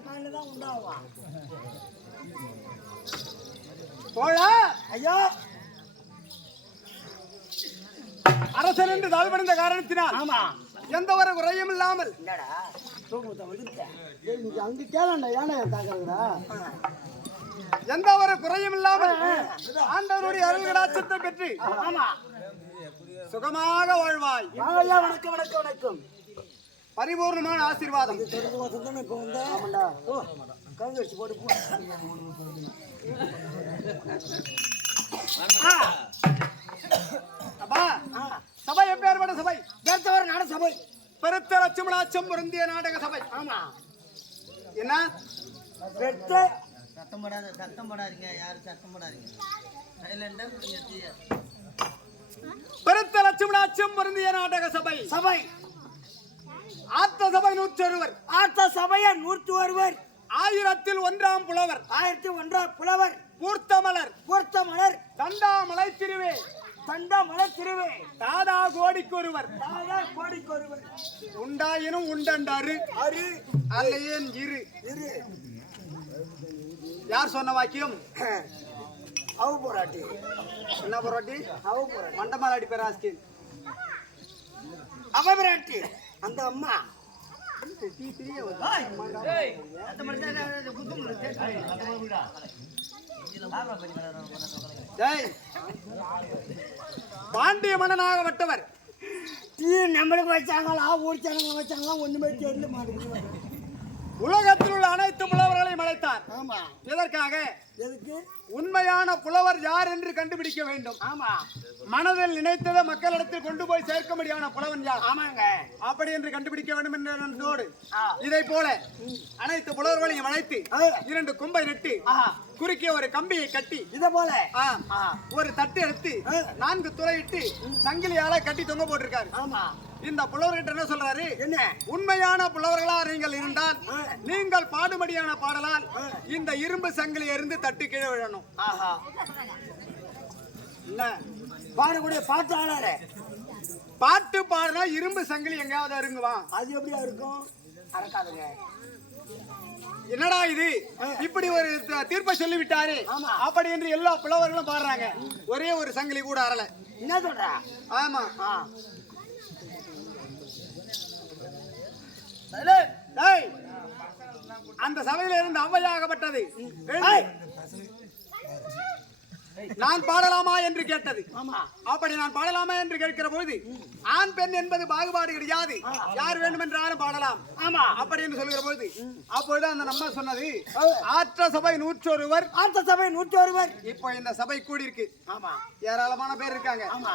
காலையில தான் உண்டாவா தோழா ஐயா. அரசன் என்று தாழ்வடைந்த காரணத்தினால் ஆமா. எந்த ஒரு குறையும் இல்லாமல். அங்க கேளண்டா ஏன்னா தாக்குறா எந்த ஒரு குறையும் இல்லாமல் ஆண்டவருடைய அருள் கடாட்சத்தை பெற்று ஆமா. சுகமாக வாழ்வாய். வணக்கம் வணக்கம் வணக்கம். பரிபூர்ணமான ஆசீர்வாதம். சபை. எப்பேற்பட்ட சபை பெருத்தவர் நாட சபை. பெருத்த லட்சுமணாச்சம் பொருந்திய நாடக சபை. ஆமா. என்ன? பெருத்த சத்தம் போடாத சத்தம் போடாதீங்க. யாரும் சத்தம் போடாதீங்க. சைலண்டா நீங்க தீய பெருத்த லட்சுமணாச்சம் பொருந்திய நாடக சபை. சபை. ஆத்த சபை நூற்றொருவர். ஆத்த சபைய நூற்று ஒருவர் ஆயிரத்தில் ஒன்றாம் புலவர். ஆயிரத்தி ஒன்றாம் புலவர். பூர்த்தமலர் பூர்த்த மலர் தண்டாமலை திருவே. தண்டா மலர் திருவே. தாதா கோடிக்கொருவர். தாதா கோடிக்கு ஒருவர் உண்டாயினும் உண்டண்டாரு அரு. அல்லையேன் இரு. இரு. யார் சொன்ன வாக்கியம்? அவு போராட்டி. என்ன பொருட்டி? அவு போராட்டி. மண்டமாலாடி பேராஸ்கி அவ போராட்டி. அந்த அம்மா. பாண்டிய மன்னனாகப்பட்டவர் டீ நம்மளுக்கு வச்சாங்களா ஊர் சேனல் வச்சாங்களா ஒண்ணுமே தெரியல மாட்டேங்குது உலகத்தில் உள்ள அனைத்து புலவர்களையும் அழைத்தார். ஆமா. எதற்காக? எதுக்கு? உண்மையான புலவர் யார் என்று கண்டுபிடிக்க வேண்டும். ஆமா. மனதில் நினைத்ததை மக்களிடத்தில் கொண்டு போய் சேர்க்கும்படியான புலவன் யார்? ஆமாங்க. அப்படி என்று கண்டுபிடிக்க வேண்டும் என்ற ஆ. இதை போல அனைத்து புலவர்களையும் அழைத்து. இரண்டு கொம்பை நட்டு ஆஹா குறுக்கே ஒரு கம்பியை கட்டி இத போல. ஒரு தட்டு எடுத்து. நான்கு துளையிட்டு சங்கிலியால கட்டி தொங்க போட்டிருக்காரு. ஆமா. இந்த புலவர்கிட்ட என்ன சொல்றாரு? என்ன? உண்மையான புலவர்களா நீங்கள் இருந்தால். நீங்கள் பாடுமடியான பாடலால் இந்த இரும்பு சங்கிலி எறிந்து தட்டு கீழே விழணும். ஆஹா. என்ன? பாடக்கூடிய பாட்டு ஆளாரு பாட்டு பாடுனா இரும்பு சங்கிலி எங்கேயாவது அருங்குவான் அது எப்படியா இருக்கும்? அறக்காதுங்க என்னடா இது? இப்படி ஒரு தீர்ப்பை சொல்லிவிட்டாரு. அப்படி என்று எல்லா புலவர்களும் பாடுறாங்க. ஒரே ஒரு சங்கிலி கூட அறல. என்ன சொல்ற? ஆமா ஆ டேய், அந்த சபையில இருந்து ஔவையாகப்பட்டது ஏய். நான் பாடலாமா என்று கேட்டது ஆமா அப்படி நான் பாடலாமா என்று கேட்கிற பொழுது ஆண் பெண் என்பது பாகுபாடு கிடையாது யார் வேண்டுமென்றாலும் பாடலாம் ஆமா அப்படி என்று சொல்கிற பொழுது அப்பொழுது அந்த நம்ம சொன்னது. ஆற்ற சபை நூற்றொருவர் ஆத்த சபை நூற்றி ஒருவர் இப்போ இந்த சபை கூடி இருக்கு ஆமா ஏராளமான பேர் இருக்காங்க ஆமா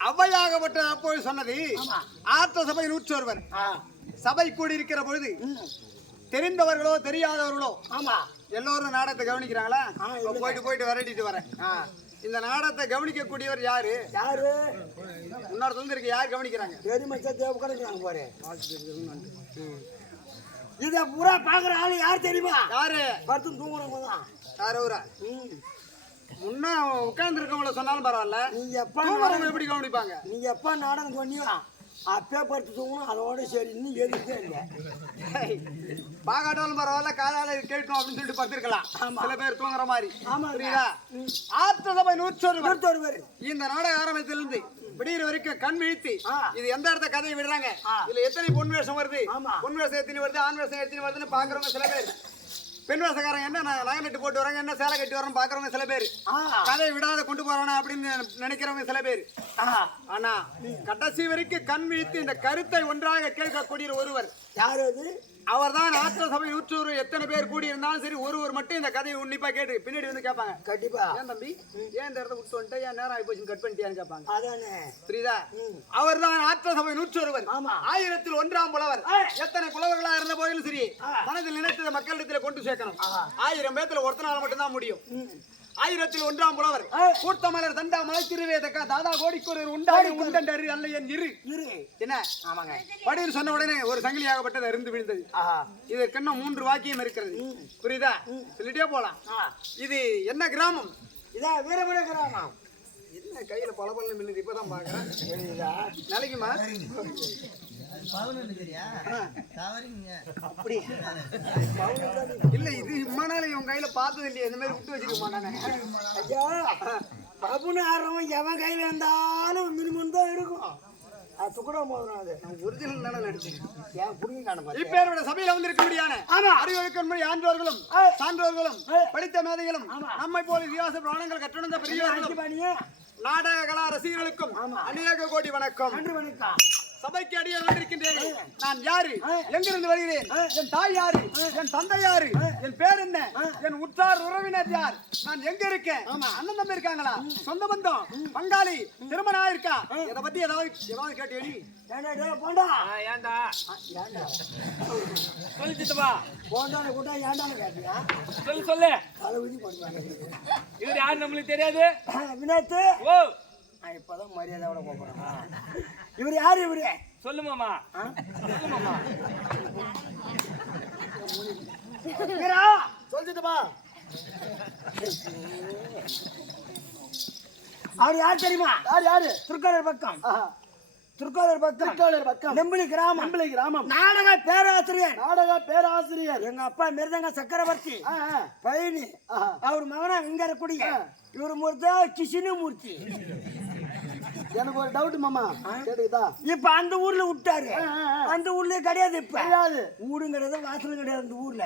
அவ்வையாகப்பட்ட அப்போது சொன்னது ஆமா. ஆத்த சபை நூற்றொருவர் ஆ, சபை கூடி இருக்கிற பொழுது தெரிந்தவர்களோ தெரியாதவர்களோ ஆமா. எல்லோரும் நாடகத்தை கவனிக்கிறாங்களா. போயிட்டு போயிட்டு விரட்டிட்டு வரேன். இந்த நாடகத்தை கவனிக்கக்கூடியவர் யாரு? யாரு? முன்னாடி இருக்கு யார் கவனிக்கிறாங்க? பெருமச்சா தேவ கிடைக்கிறாங்க பாரு இத பூரா பாக்குற ஆளு யார் தெரியுமா? யாரு? படுத்து தூங்குறவங்க தான். யார் ம். முன்ன உட்கார்ந்து இருக்கவங்கள சொன்னாலும் பரவாயில்ல. நீங்க எப்ப எப்படி கவனிப்பாங்க? நீங்க எப்ப நாடகம் சொன்னீங்க அப்பே படுத்து தூங்கணும் அதோட சரி இன்னும் எதுக்கே இல்லை. ஹேய், பாக்காட்டாலும் பரவாயில்ல காலால கேட்கும் அப்படின்னு சொல்லிட்டு படுத்திருக்கலாம் சில பேர் தூங்குற மாதிரி. ஆமாங்க. புரியுதா? ஆத்த சபை நூற்றொருவர் ஒருத்தர் வருவாரு இந்த நாடக ஆரம்பத்திலிருந்து விடியிற வரைக்கும் கண் விழித்து. இது எந்த இடத்த கதையை விடுறாங்க. இதுல எத்தனை பொன் வேஷம் வருது? ஆமா. பொன் வேஷம் எத்தனை வருது? ஆண் வேஷம் எத்தனை வருதுன்னு பாக்குறவங்க சில பேர். பெண் வேஷக்காரங்க என்ன நகை நட்டு போட்டு வராங்க என்ன சேலை கட்டி வரோம் பாக்குறவங்க சில பேர். கதையை விடாத கொண்டு போறானா அப்படின்னு நினைக்கிறவங்க சில பேர். ஆனா கடைசி வரைக்கும் கண் விழித்து இந்த கருத்தை ஒன்றாக கேட்கக்கூடிய ஒருவர். யார் அது? அவர்தான் ஆற்ற சபை நூற்றூறு எத்தனை பேர் கூடி இருந்தாலும் சரி ஒருவர் மட்டும் இந்த கதையை உன்னிப்பா கேட்டு பின்னாடி வந்து கேட்பாங்க கண்டிப்பா ஏன் தம்பி ஏன் இந்த இடத்த விட்டு வந்துட்ட ஏன் நேரம் ஆகி போச்சு கட் பண்ணிட்டியான்னு கேட்பாங்க அதானே புரியுதா ம். அவர்தான் ஆற்ற சபை நூற்றொருவர். ஆயிரத்தில் ஒன்றாம் புலவர். எத்தனை புலவர்களா இருந்த போதிலும் சரி. மனதில் நினைத்ததை மக்களிடத்துல கொண்டு சேர்க்கணும். ஆயிரம் பேத்துல ஒருத்தனால மட்டும்தான் முடியும். ஆயிரத்தில் ஒன்றாம் புலவர் ஆ. கூர்த்தமலர் தண்டா மலை திருவேதக்கா தாதா கோடிக்கொரு உண்டாடி உண்டண்டரு அல்ல என் இரு. இரு. என்ன? ஆமாங்க. படின்னு சொன்ன உடனே ஒரு சங்கிலியாகப்பட்டது அருந்து விழுந்தது. ஆஹா. இதற்கு இன்னும் மூன்று வாக்கியம் இருக்கிறது. புரியுதா? சொல்லிட்டே போலாம். இது என்ன கிராமம்? இதான் வீரமணி கிராமம். என்ன கையில பல பல மின்னுது? இப்பதான் பாக்குறேன் நாளைக்குமா இல்ல இது இம்மானால இவன் கையில பார்த்தது இல்லையே. இந்த மாதிரி விட்டு வச்சிருக்க மாட்டானே ஐயா பபுன்னு ஆடுறவன் எவன் கையில இருந்தாலும் மினிமம் தான் இருக்கும். அது கூட போதும் அது. ஒரிஜினல் தானே நடிச்சேன் ஏன் புரிஞ்சு காண இப்பேரோட சபையில வந்து இருக்க முடியான? ஆமா. அறிவொழுக்கன்மை ஆன்றோர்களும் ஏய். சான்றோர்களும். படித்த மேதைகளும். நம்மை போல வியாச பிராணங்கள் கற்றுணர்ந்த பெரியவர்களும் நாடக கலா ரசிகர்களுக்கும். அநேக கோடி வணக்கம். நன்றி வணக்கம். சபைக்கு அடியே வந்திருக்கின்றேன் நான் யாரு. எங்கிருந்து வருகிறேன்? என் தாய் யாரு? என் தந்தை யாரு? என் பேர் என்ன? என் உற்றார் உறவினர் யார்? நான் எங்க இருக்கேன்? அண்ணன் தம்பி இருக்காங்களா? சொந்த பந்தம். பங்காளி. திருமணம் ஆயிருக்கா? இத பத்தி ஏதாவது ஏதாவது கேட்டு ஏண்டா டேய் போண்டா? ஏண்டா? சொல்லு சித்தப்பா. போண்டான கூட்டா ஏண்டான்னு கேட்டியா? சொல்லு சொல்லு. தலை விதி போடுவாங்க இவர். யாரு நம்மளுக்கு தெரியாது. வினோத்து ஓ. நான் இப்பதான் மரியாதையோட போறேன். இவர் யாரு இவரு? சொல்லு மாமா. சொல்லு மாமா. சொல்லிட்டுமா. அவர் யார் தெரியுமா? யார் யாரு? திருக்கோளர் பக்கம். திருக்கோளர் பக்கம். திருக்கோளர் பக்கம். நெம்பிளி கிராமம். நெம்பிளி கிராமம். நாடக பேராசிரியர். நாடக பேராசிரியர். எங்க அப்பா மிருதங்க சக்கரவர்த்தி. பழனி. அவர் மகனா இங்க இருக்கக்கூடிய இவர் மூர்த்தா கிஷினு மூர்த்தி எனக்கு ஒரு டவுட் மாமா. கேட்டுக்கிட்டா இப்ப அந்த ஊர்ல விட்டாரு. அந்த ஊர்ல கிடையாது இப்ப. கிடையாது. ஊடும் கிடையாது வாசலும் கிடையாது அந்த ஊர்ல.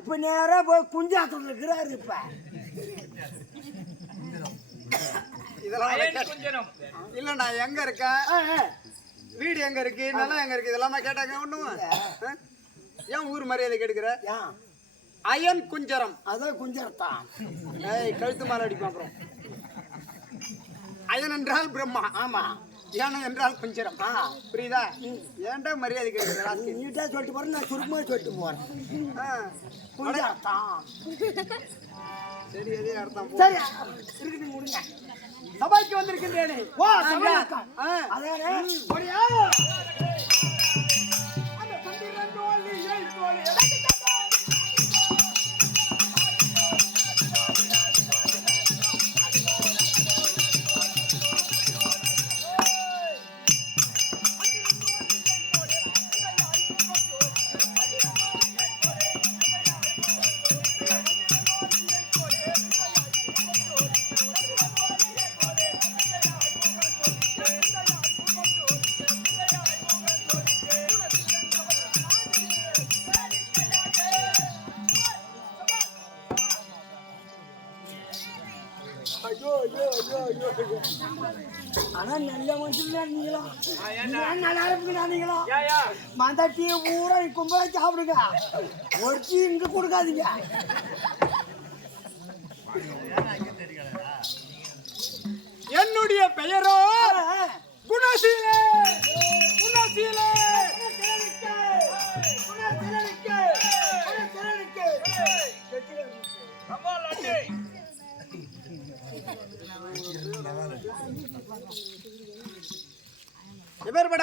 இப்ப நேரா போய் குஞ்சாத்தூர்ல இருக்கிறாரு இப்ப. இதெல்லாம் இல்ல நான் எங்க இருக்கேன் வீடு எங்க இருக்கு? நிலம் எங்க இருக்கு? இதெல்லாம் கேட்டாங்க ஒண்ணும்? ஆ? ஏன் ஊர் மரியாதை கெடுக்கிற? ஏன்? அயன் குஞ்சரம். அதான் குஞ்சரத்தான். ஏய் கழுத்து மாலை அடிப்போம் அப்புறம். அயன் என்றால் பிரம்மா. ஆமா. யானை என்றால் குஞ்சரம் ஆ புரியுதா? ஏன்டா மரியாதை கெடுக்கிற நீ நீட்டா சொல்லிட்டு போற நான் சுருக்கமா சொல்லிட்டு போறேன். சரி அதே அர்த்தம். சரி இருக்குது முடிங்க. சபைக்கு வந்திருக்கின்றேனே. ஓ சபை. ஆ. அதானே? ஆனா நல்ல மனுஷன் நீங்களா நல்லா இருப்பீங்க நீங்களா ஏயா மந்தாட்டியை பூரா கும்பல சாப்பிடுங்க ஒருத்தி இங்க கொடுக்காதீங்க என்னுடைய என்னுடைய பெயரோ குணசீலே குணசீலே எப்பேற்பட்ட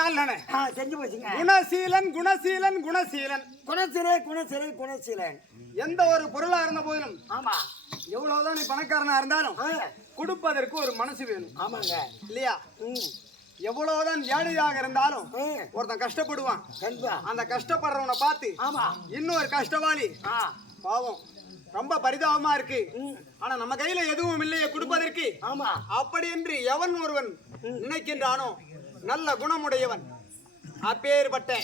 ஆள் நானே? ஆ, செஞ்சு போச்சுங்க. குணசீலன் குணசீலன் குணசீலன். குணசிலை குணசிலை குணசிலன். எந்த ஒரு பொருளா இருந்த போதிலும் ஆமா. எவ்வளவுதான் நீ பணக்காரனா இருந்தாலும் கொடுப்பதற்கு ஒரு மனசு வேணும். ஆமாங்க. இல்லையா? எவ்வளவுதான் ஏழையாக இருந்தாலும் ஒருத்தன் கஷ்டப்படுவான். அந்த கஷ்டப்படுறவனை பார்த்து ஆமா. இன்னொரு கஷ்டவாளி ஆ. பாவம். ரொம்ப பரிதாபமா இருக்கு. ஆனா நம்ம கையில எதுவும் இல்லையே கொடுப்பதற்கு. ஆமா. அப்படி என்று எவன் ஒருவன் நினைக்கின்றானோ நல்ல குணமுடையவன். அப்பேற்பட்ட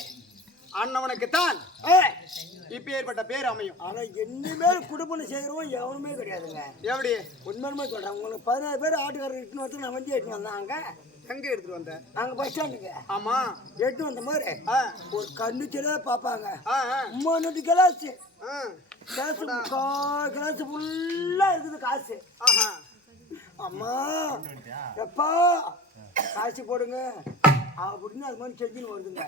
அண்ணவனுக்குத்தான் ஏ! இப்பேற்பட்ட பேர் அமையும். ஆனா என்னமே குடும்பம் செய்யறவன் எவனுமே கிடையாதுங்க. எப்படி? உண்மையுமே சொல்றேன் உங்களுக்கு பதினாறு பேர் ஆட்டுக்காரர் இட்டுன்னு வந்து நான் வண்டி எடுத்துன்னு வந்தாங்க எங்க எடுத்துட்டு வந்த? அங்க பஸ் ஸ்டாண்டுங்க ஆமா. எடுத்து வந்த மாதிரி. ஒரு கண்ணு ஆ, ஆ, மூணு ஆ. கிளாஸ் முக்கால் கிளாஸ் ஃபுல்லா இருக்குது காசு. ஆஹா. அம்மா எப்பா காசு போடுங்க. அப்படின்னு அது மாதிரி செஞ்சுன்னு வருதுங்க.